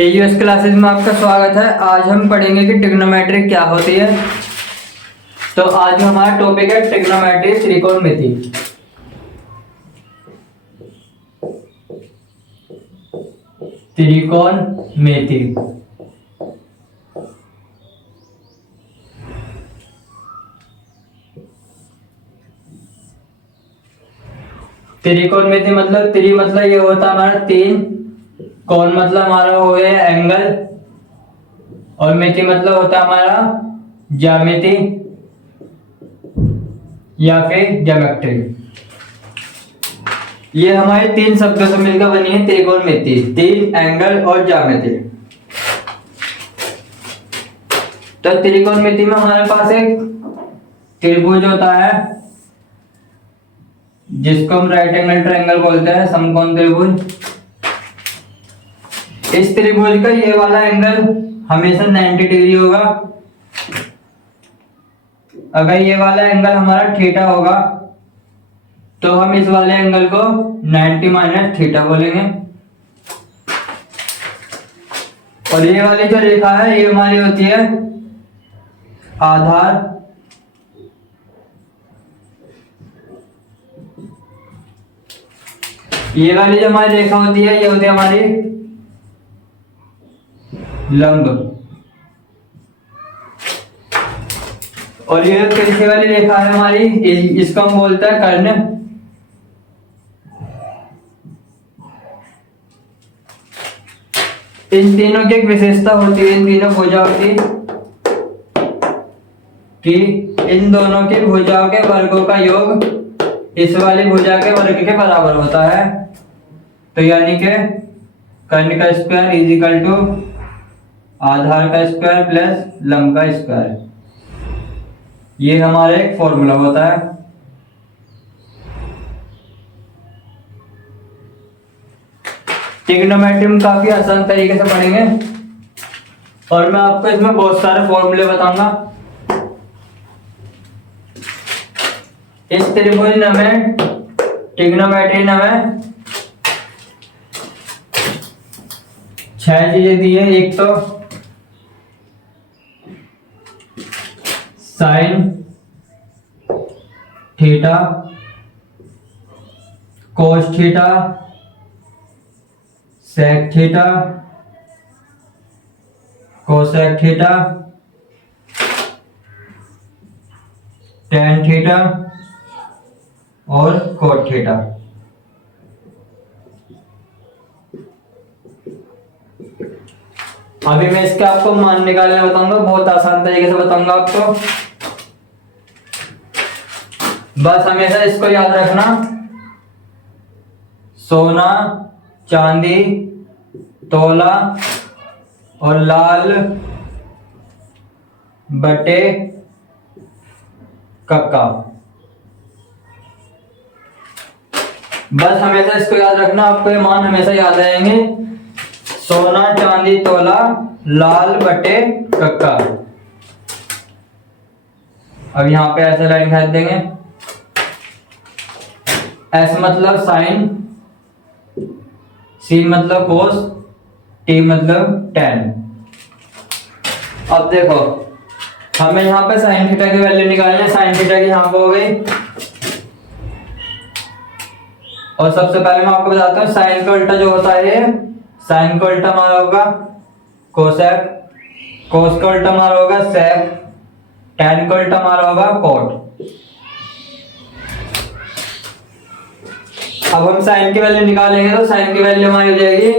एयूएस classes में आपका स्वागत है। आज हम पढ़ेंगे कि ट्रिग्नोमेट्री क्या होती है। तो आज हमारा टॉपिक है ट्रिग्नोमेट्री, त्रिकोणमिति। त्रिकोणमिति त्रिकोणमिति मतलब त्रि मतलब ये होता है हमारा तीन, कोण मतलब हमारा हो गया एंगल, और मिति मतलब होता है हमारा ज्यामिति या फिर ज्योमेट्री। ये हमारे तीन शब्दों से मिलकर बनी है त्रिकोणमिति, तीन, एंगल और ज्यामिति। तो त्रिकोणमिति में हमारे पास एक त्रिभुज होता है जिसको हम राइट एंगल ट्रायंगल बोलते हैं, समकोण त्रिभुज। इस त्रिभुज का ये वाला एंगल हमेशा 90 डिग्री होगा। अगर ये वाला एंगल हमारा थीटा होगा तो हम इस वाले एंगल को 90 माइनस थीटा बोलेंगे। और ये वाली जो रेखा है ये हमारी होती है आधार। ये वाली जो हमारी रेखा होती है ये होती है हमारी लंब। और ये तिरछी वाली रेखा है हमारी, इसको हम बोलते हैं कर्ण। इन तीनों की एक विशेषता होती है, इन तीनों भुजाओं की, कि इन दोनों की भुजाओं के वर्गों का योग इस वाली भुजा के वर्ग के बराबर होता है। तो यानी कि कर्ण का स्क्वायर इज इक्वल टू आधार का स्क्वायर प्लस लंब का स्क्वायर। ये हमारा एक फॉर्मूला होता है। ट्रिग्नोमेट्री में काफी आसान तरीके से पढ़ेंगे और मैं आपको इसमें बहुत सारे फॉर्मूले बताऊंगा। इस त्रिभुज में ट्रिग्नोमेट्री में 6 चीजें दी है। एक तो sine theta, cos theta, sec theta, cosec theta, tan theta और कोट थीटा। अभी मैं इसके आपको मान निकालने बताऊंगा, बहुत आसान तरीके से बताऊंगा आपको। बस हमेशा इसको याद रखना, सोना, चांदी, तोला और लाल बटे कक्का। बस हमेशा इसको याद रखना, आपको ये मान हमेशा याद रहेंगे। सोना, चांदी, तोला, लाल बटे कक्का। अब यहां पे ऐसे लाइन खींच देंगे। एस मतलब साइन, सी मतलब कोस, टी मतलब टेन। अब देखो हमें यहाँ पे साइन थीटा की वैल्यू निकालनी है। साइन थीटा की यहाँ पे हो गई। और सबसे पहले मैं आपको बताता हूँ साइन का उल्टा जो होता है, साइन का उल्टा हमारा होगा कोसेक, कोस का उल्टा हमारा होगा सेक, टेन का उल्टा हमारा होगा कोट। अब हम साइन की वैल्यू निकालेंगे तो साइन की वैल्यू हमारी हो जाएगी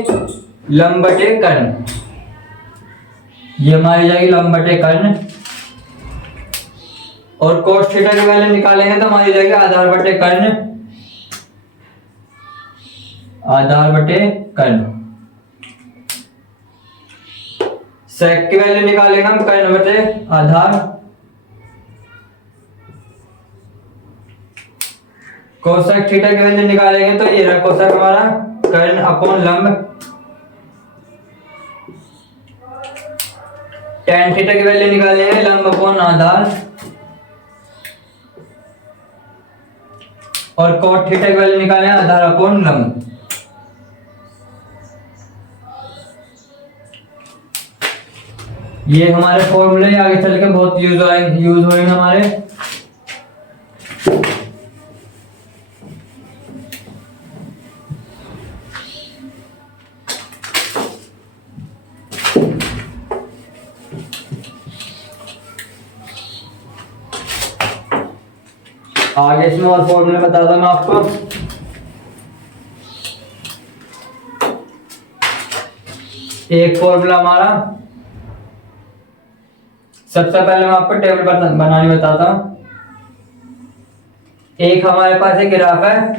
लंब बटे कर्ण। ये हमारी जाएगी लंब बटे कर्ण। और कोस थीटा की वैल्यू निकालेंगे तो हमारी जाएगी आधार बटे कर्ण, आधार बटे कर्ण। सेक की वैल्यू निकालेंगे हम कर्ण बटे आधार। कोसेक थीटा की वैल्यू निकालेंगे तो ये रहा कोसेक हमारा कर्ण अपॉन लंब। टेन थीटा की वैल्यू निकालेंगे लंब अपॉन आधार। और कोट थीटा की वैल्यू निकालेंगे आधार अपॉन लंब। ये हमारे फॉर्मूले आगे चल के बहुत यूज होंगे हमारे। आगे इसमें और फॉर्मूले बताता हूं मैं आपको। एक फॉर्मूला हमारा, सबसे पहले मैं आपको टेबल बनाने बताता हूं। एक हमारे पास एक ग्राफ है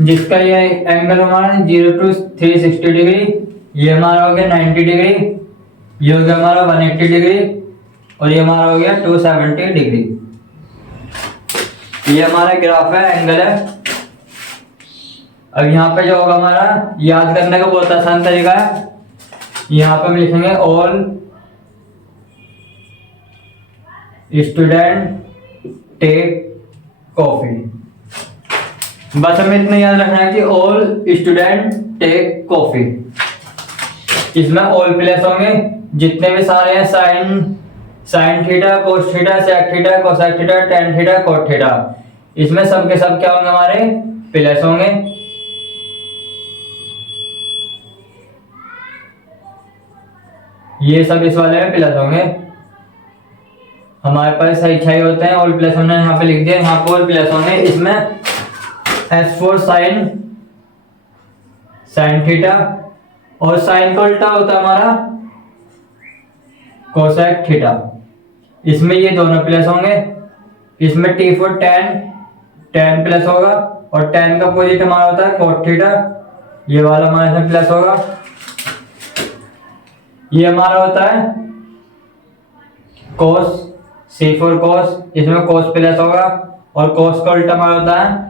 जिसका ये एंगल हमारा 0 to 360 डिग्री, ये हमारा हो गया 90 डिग्री, ये हो गया हमारा 180 डिग्री और ये हमारा हो गया 270 डिग्री। ये हमारा ग्राफ है, एंगल है। अब यहाँ पे जो होगा हमारा, याद करने का बहुत आसान तरीका है। यहाँ पे हम लिखेंगे ऑल स्टूडेंट टेक कॉफी। बस हमें इतना याद रखना है कि ऑल स्टूडेंट टेक कॉफी। इसमें ऑल प्लस होंगे, जितने भी सारे हैं, sine theta, cos theta, sec theta, cosec theta, tan theta, cot theta, इसमें सब के सब क्या होंगे हमारे प्लस होंगे। ये सब इस वाले में प्लस होंगे। हमारे पास सही छाई होते हैं, ऑल प्लस हमने यहाँ पे लिख दिया, यहाँ पर ऑल प्लस होंगे। इसमें एस फोर साइन थीटा, और साइन का उल्टा होता है हमारा कोसेक थीटा। इसमें ये दोनों प्लस होंगे। इसमें टी फोर टेन प्लस होगा, और टेन का अपोजिट हमारा होता है कोट थीटा, ये वाला हमारे इसमें प्लस होगा। ये हमारा होता है कोस, सी फोर कोस, इसमें कोस प्लस होगा, और कोस का उल्टा हमारा होता है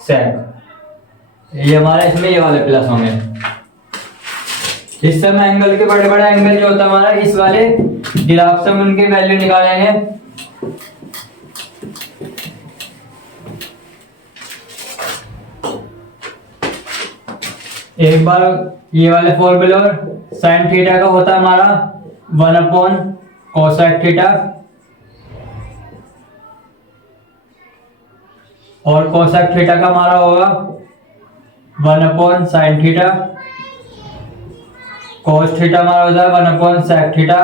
सेक। ये हमारे इसमें ये वाले प्लस होंगे। इससे हम एंगल के बड़े बड़े एंगल जो होता है हमारा, इस वाले ग्राफ से हम उनकी वैल्यू निकालेंगे। एक बार ये वाले फॉर्मूले, और साइन थीटा का होता है हमारा 1 कोसेक थीटा, और कोसेक थीटा का हमारा होगा 1 साइन थीटा, कोस थीटा हमारा होता है 1 सेक थीटा,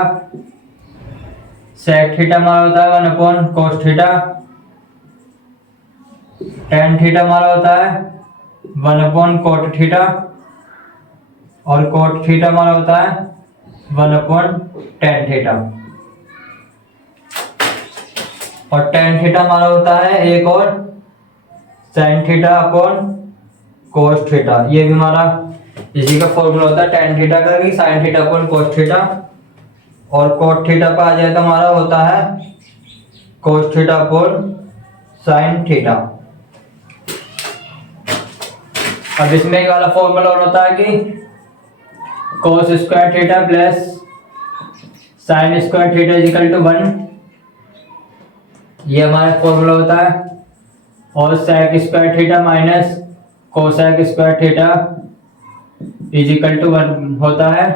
सेक थीटा हमारा होता है 1 कोस थीटा, टेन थीटा हमारा होता है 1 कोट थीटा, और कोट थीटा हमारा होता है 1 टेन थीटा, और टेन थीटा हमारा होता है एक और sign theta upon cos theta. ये भी हमारा इसी का फॉर्मूला होता है टेन थीटा का, कि sine theta upon cos theta, और कोट थीटा पर आ जाए तो हमारा होता है cos theta upon sine theta. अब इसमें एक वाला फॉर्मूला और होता है कि cos square theta plus sine square theta is equal to 1, ये हमारा फॉर्मूला होता है। और sec square theta minus cosec square theta is equal to 1 होता है।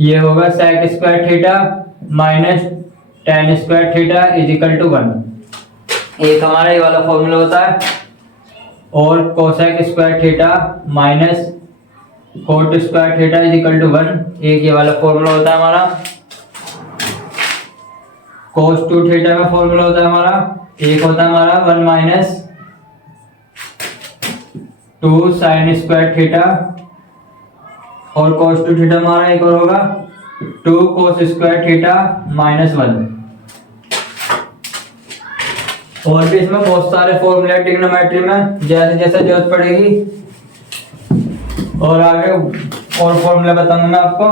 ये होगा sec square theta minus ten square theta is equal to 1। एक हमारा ये वाला फॉर्मूला होता है। और cosec square theta minus cot square theta is equal to 1, एक ये वाला फॉर्मूला होता है हमारा। कोस टू थीटा में फॉर्मूला होता है हमारा, एक होता है हमारा 1 माइनस 2 साइन स्क्वायर थीटा, और कोस टू थीटा हमारा एक और होगा 2 कोस स्क्वायर थीटा माइनस 1। और भी इसमें बहुत सारे फॉर्मूले ट्रिग्नोमेट्री में, जैसे जैसे जरूरत पड़ेगी और आगे और फॉर्मूला बताऊंगा मैं आपको।